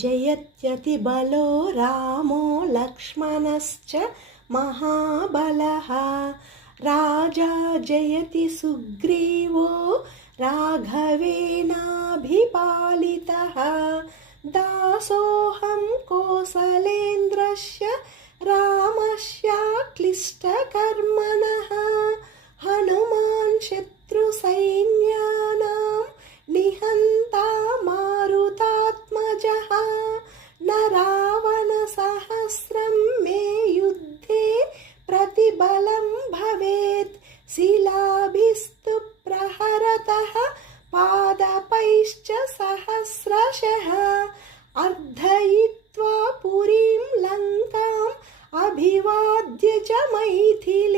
जयत्यतिबलो रामो लक्ष्मणश्च महाबलः राजा जयति सुग्रीवो राघवेनाभिपालितः दासोऽहं कोसलेन्द्रस्य रामस्याक्लिष्टकर्मणः हनुमान् शत्रुसैन्यानां निहन्ता मारुतात्मजः न रावणसहस्रं मे युद्धे प्रतिबलं भवेत् शिलाभिस्तु प्रहरतः पादपैश्च सहस्रशः अर्धयित्वा पुरीं लङ्काम् अभिवाद्य च मैथिली